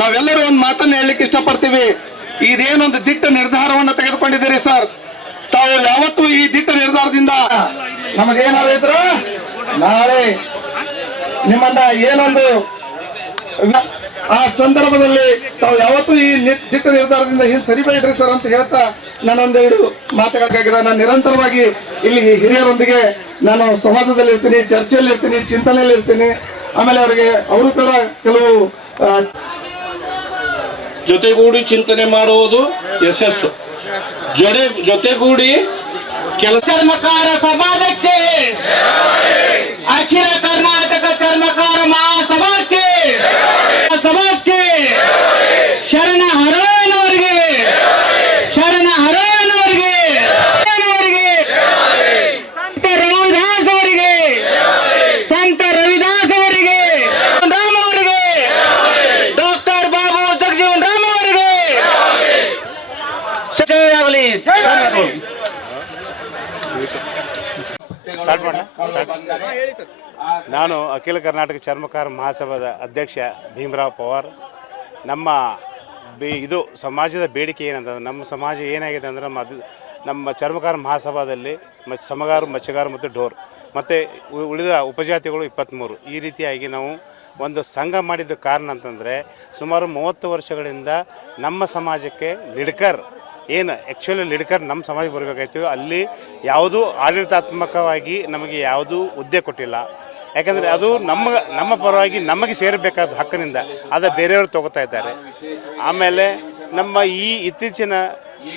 ನಾವೆಲ್ಲರೂ ಒಂದು ಮಾತನ್ನ ಹೇಳಲಿಕ್ಕೆ ಇಷ್ಟಪಡ್ತೀವಿ. ಇದೇನೊಂದು ದಿಟ್ಟ ನಿರ್ಧಾರವನ್ನು ತೆಗೆದುಕೊಂಡಿದ್ದೀರಿ ಸರ್. ತಾವು ಯಾವತ್ತೂ ಈ ದಿಟ್ಟ ನಿರ್ಧಾರದಿಂದ ನಮಗೇನಾದ್ರು ನಾಳೆ ನಿಮ್ಮನ್ನ ಏನೊಂದು ಆ ಸಂದರ್ಭದಲ್ಲಿ ತಾವು ಯಾವತ್ತೂ ಈ ದಿಟ್ಟ ನಿರ್ಧಾರದಿಂದ ಹಿಂದೆ ಸರಿಬೇಡ್ರಿ ಸರ್ ಅಂತ ಹೇಳ್ತಾ ನಾನೊಂದೆರಡು ಮಾತುಗಳಾಗಿದೆ. ನಾನು ನಿರಂತರವಾಗಿ ಇಲ್ಲಿ ಹಿರಿಯರೊಂದಿಗೆ ನಾನು ಸಂವಾದದಲ್ಲಿ ಇರ್ತೀನಿ, ಚರ್ಚೆಯಲ್ಲಿ ಇರ್ತೀನಿ, ಚಿಂತನೆಯಲ್ಲಿ ಇರ್ತೀನಿ. ಆಮೇಲೆ ಅವರು ಕೂಡ ಕೆಲವು ಜೊತೆಗೂಡಿ ಚಿಂತನೆ ಮಾಡುವುದು ಯಶಸ್ಸು. ಜೊತೆಗೂಡಿ ಕೆಲಸ. ಚರ್ಮಕಾರ ಸಮಾಜಕ್ಕೆ, ಅಖಿಲ ಕರ್ನಾಟಕ ಚರ್ಮಕಾರ ಮಹಾಸಭಾಕ್ಕೆ ಶರಣ ಹರಣ್ಣವರಿಗೆ, ಶರಣ ಹರಣ್ಣವರಿಗೆ, ರವಿದಾಸ್ ಅವರಿಗೆ, ಸಂತ ರವಿದಾಸ್ ಅವರಿಗೆ, ರಾಮ ಅವರಿಗೆ, ಡಾಕ್ಟರ್ ಬಾಬು ಜಗಜೀವನ್ ರಾಮ್ ಅವರಿಗೆ ಆಗಲಿ. ನಾನು ಅಖಿಲ ಕರ್ನಾಟಕ ಚರ್ಮಕಾರ ಮಹಾಸಭಾದ ಅಧ್ಯಕ್ಷ ಭೀಮರಾವ್ ಪವಾರ್. ನಮ್ಮ ಇದು ಸಮಾಜದ ಬೇಡಿಕೆ ಏನಂತಂದ್ರೆ, ನಮ್ಮ ಸಮಾಜ ಏನಾಗಿದೆ ಅಂದರೆ ನಮ್ಮ ಚರ್ಮಕಾರ ಮಹಾಸಭಾದಲ್ಲಿ ಸಮಗಾರು, ಮಚ್ಚಗಾರು ಮತ್ತು ಡೋರ್ ಮತ್ತು ಉಳಿದ ಉಪಜಾತಿಗಳು 23 ಈ ರೀತಿಯಾಗಿ ನಾವು ಒಂದು ಸಂಘ ಮಾಡಿದ ಕಾರಣ ಅಂತಂದರೆ, ಸುಮಾರು 30 ವರ್ಷಗಳಿಂದ ನಮ್ಮ ಸಮಾಜಕ್ಕೆ ಲಿಡ್ಕರ್ ಏನು ಆ್ಯಕ್ಚುಲಿ ಲಿಡ್ಕರ್ ನಮ್ಮ ಸಮಾಜ ಬರಬೇಕಾಯ್ತು. ಅಲ್ಲಿ ಯಾವುದೂ ಆಡಳಿತಾತ್ಮಕವಾಗಿ ನಮಗೆ ಯಾವುದೂ ಹುದ್ದೆ ಕೊಟ್ಟಿಲ್ಲ. ಯಾಕಂದರೆ ಅದು ನಮ್ಮ ಪರವಾಗಿ ನಮಗೆ ಸೇರಬೇಕಾದ ಹಕ್ಕಿನಿಂದ ಅದು ಬೇರೆಯವರು ತೊಗೋತಾ ಇದ್ದಾರೆ. ಆಮೇಲೆ ನಮ್ಮ ಈ ಇತ್ತೀಚಿನ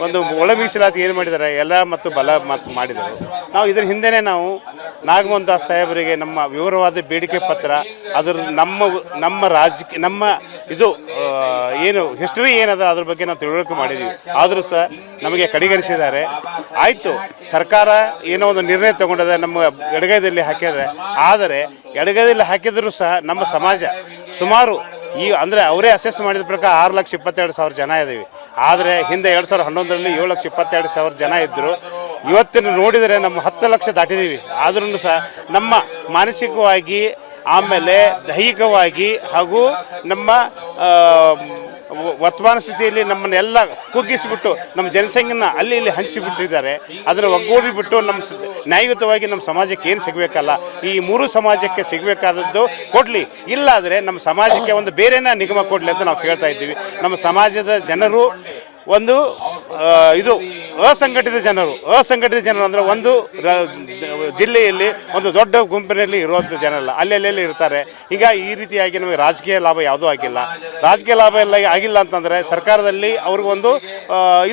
ಒಂದು ಒಳ ಮೀಸಲಾತಿ ಏನು ಮಾಡಿದ್ದಾರೆ, ಎಲ್ಲ ಮತ್ತು ಬಲ ಮತ್ತು ಮಾಡಿದ್ದಾರೆ. ನಾವು ಇದರ ಹಿಂದೆಯೇ ನಾವು ನಾಗಮೋಹನ್ ದಾಸ್ ಸಾಹೇಬರಿಗೆ ನಮ್ಮ ವಿವರವಾದ ಬೇಡಿಕೆ ಪತ್ರ, ಅದರ ನಮ್ಮ ರಾಜಕೀಯ ನಮ್ಮ ಇದು ಏನು ಹಿಸ್ಟ್ರಿ ಏನದ ಅದ್ರ ಬಗ್ಗೆ ನಾವು ತಿಳುವಳಿಕೆ ಮಾಡಿದ್ದೀವಿ. ಆದರೂ ಸಹ ನಮಗೆ ಕಡೆಗಣಿಸಿದ್ದಾರೆ. ಆಯಿತು, ಸರ್ಕಾರ ಏನೋ ಒಂದು ನಿರ್ಣಯ ತಗೊಂಡಿದೆ, ನಮ್ಮ ಎಡಗೈದಲ್ಲಿ ಹಾಕಿದೆ. ಆದರೆ ಎಡಗೈದಲ್ಲಿ ಹಾಕಿದರೂ ಸಹ ನಮ್ಮ ಸಮಾಜ ಸುಮಾರು ಅಂದರೆ ಅವರೇ ಅಸೆಸ್ ಮಾಡಿದ ಪ್ರಕಾರ 6,22,000 ಜನ ಇದ್ದೀವಿ. ಆದರೆ ಹಿಂದೆ 2011ರಲ್ಲಿ 7,22,000 ಜನ ಇದ್ದರು. ಇವತ್ತಿನ ನೋಡಿದರೆ ನಮ್ಮ 10 ಲಕ್ಷ ದಾಟಿದ್ದೀವಿ. ಆದ್ರೂ ಸಹ ನಮ್ಮ ಮಾನಸಿಕವಾಗಿ, ಆಮೇಲೆ ದೈಹಿಕವಾಗಿ ಹಾಗೂ ನಮ್ಮ ವರ್ತಮಾನ ಸ್ಥಿತಿಯಲ್ಲಿ ನಮ್ಮನ್ನೆಲ್ಲ ಕುಗ್ಗಿಸಿಬಿಟ್ಟು ನಮ್ಮ ಜನಸಂಖ್ಯೆನ ಅಲ್ಲಿ ಇಲ್ಲಿ ಹಂಚಿಬಿಟ್ಟಿದ್ದಾರೆ. ಅದನ್ನು ಒಗ್ಗೂಡಿಬಿಟ್ಟು ನಮ್ಮ ನ್ಯಾಯಯುತವಾಗಿ ನಮ್ಮ ಸಮಾಜಕ್ಕೆ ಏನು ಸಿಗಬೇಕಲ್ಲ, ಈ 3 ಸಮಾಜಕ್ಕೆ ಸಿಗಬೇಕಾದದ್ದು ಕೊಡಲಿ. ಇಲ್ಲಾದರೆ ನಮ್ಮ ಸಮಾಜಕ್ಕೆ ಒಂದು ಬೇರೆನೇ ನಿಗಮ ಕೊಡಲಿ ಅಂತ ನಾವು ಕೇಳ್ತಾ ಇದ್ದೀವಿ. ನಮ್ಮ ಸಮಾಜದ ಜನರು ಒಂದು ಇದು ಅಸಂಘಟಿತ ಜನರು ಅಂದರೆ ಒಂದು ಜಿಲ್ಲೆಯಲ್ಲಿ ಒಂದು ದೊಡ್ಡ ಗುಂಪಿನಲ್ಲಿ ಇರುವಂಥ ಜನರಲ್ಲ, ಅಲ್ಲೆಲ್ಲೆಲ್ಲಿ ಇರ್ತಾರೆ. ಈಗ ಈ ರೀತಿಯಾಗಿ ನಮಗೆ ರಾಜಕೀಯ ಲಾಭ ಯಾವುದೂ ಆಗಿಲ್ಲ. ರಾಜಕೀಯ ಲಾಭ ಎಲ್ಲ ಆಗಿಲ್ಲ ಅಂತಂದರೆ ಸರ್ಕಾರದಲ್ಲಿ ಅವ್ರಿಗೊಂದು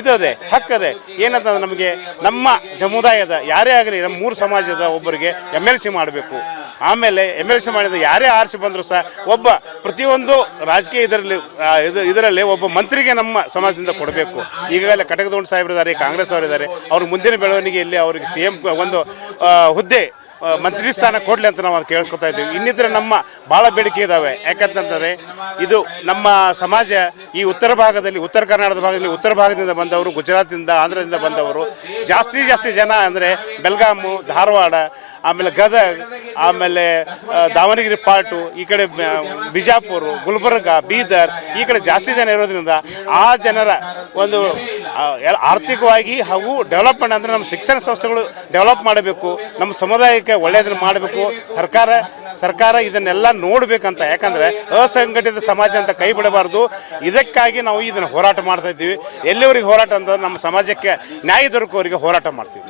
ಇದೆ, ಹಕ್ಕದೆ. ಏನಂತಂದ್ರೆ ನಮಗೆ ನಮ್ಮ ಸಮುದಾಯದ ಯಾರೇ ಆಗಲಿ ನಮ್ಮ 3 ಸಮಾಜದ ಒಬ್ಬರಿಗೆ MLC ಮಾಡಬೇಕು. ಆಮೇಲೆ MLC ಮಾಡಿದ ಯಾರೇ ಆರಿಸಿ ಬಂದರೂ ಸಹ ಒಬ್ಬ ಪ್ರತಿಯೊಂದು ರಾಜಕೀಯ ಇದರಲ್ಲಿ ಒಬ್ಬ ಮಂತ್ರಿಗೆ ನಮ್ಮ ಸಮಾಜದಿಂದ ಕೊಡಬೇಕು. ಈಗಾಗಲೇ ಕಟಕದೋಣ ಸಾಹೇಬರಿದ್ದಾರೆ, ಕಾಂಗ್ರೆಸ್ ಅವರಿದ್ದಾರೆ. ಅವ್ರ ಮುಂದಿನ ಬೆಳವಣಿಗೆಯಲ್ಲಿ ಅವರಿಗೆ CM ಒಂದು ಹುದ್ದೆ ಮಂತ್ರಿ ಸ್ಥಾನ ಕೊಡಲಿ ಅಂತ ನಾವು ಕೇಳ್ಕೊತಾ ಇದ್ದೀವಿ. ಇನ್ನಿತರ ನಮ್ಮ ಭಾಳ ಬೇಡಿಕೆ ಇದ್ದಾವೆ. ಯಾಕಂತಂದರೆ ಇದು ನಮ್ಮ ಸಮಾಜ ಈ ಉತ್ತರ ಕರ್ನಾಟಕದ ಭಾಗದಲ್ಲಿ ಉತ್ತರ ಭಾಗದಿಂದ ಬಂದವರು, ಗುಜರಾತಿಂದ, ಆಂಧ್ರದಿಂದ ಬಂದವರು ಜಾಸ್ತಿ ಜನ ಅಂದರೆ ಬೆಳಗಾಮು, ಧಾರವಾಡ, ಆಮೇಲೆ ಗದಗ, ಆಮೇಲೆ ದಾವಣಗೆರೆ ಪಾರ್ಟು, ಈ ಕಡೆ ಬಿಜಾಪುರ, ಗುಲ್ಬರ್ಗ, ಬೀದರ್, ಈ ಕಡೆ ಜಾಸ್ತಿ ಜನ ಇರೋದ್ರಿಂದ ಆ ಜನರ ಒಂದು ಆರ್ಥಿಕವಾಗಿ ಹಾಗೂ ಡೆವಲಪ್ಮೆಂಟ್ ಅಂದರೆ ನಮ್ಮ ಶಿಕ್ಷಣ ಸಂಸ್ಥೆಗಳು ಡೆವಲಪ್ ಮಾಡಬೇಕು, ನಮ್ಮ ಸಮುದಾಯಕ್ಕೆ ಒಳ್ಳೆಯದನ್ನು ಮಾಡಬೇಕು. ಸರ್ಕಾರ ಇದನ್ನೆಲ್ಲ ನೋಡಬೇಕಂತ. ಯಾಕಂದರೆ ಅಸಂಘಟಿತ ಸಮಾಜ ಅಂತ ಕೈ ಬಿಡಬಾರ್ದು. ಇದಕ್ಕಾಗಿ ನಾವು ಇದನ್ನು ಹೋರಾಟ ಮಾಡ್ತಾ ಇದ್ದೀವಿ. ಎಲ್ಲಿವರೆಗೆ ಹೋರಾಟ ಅಂತಂದ್ರೆ ನಮ್ಮ ಸಮಾಜಕ್ಕೆ ನ್ಯಾಯ ದೊರಕುವವರೆಗೆ ಹೋರಾಟ ಮಾಡ್ತೀವಿ.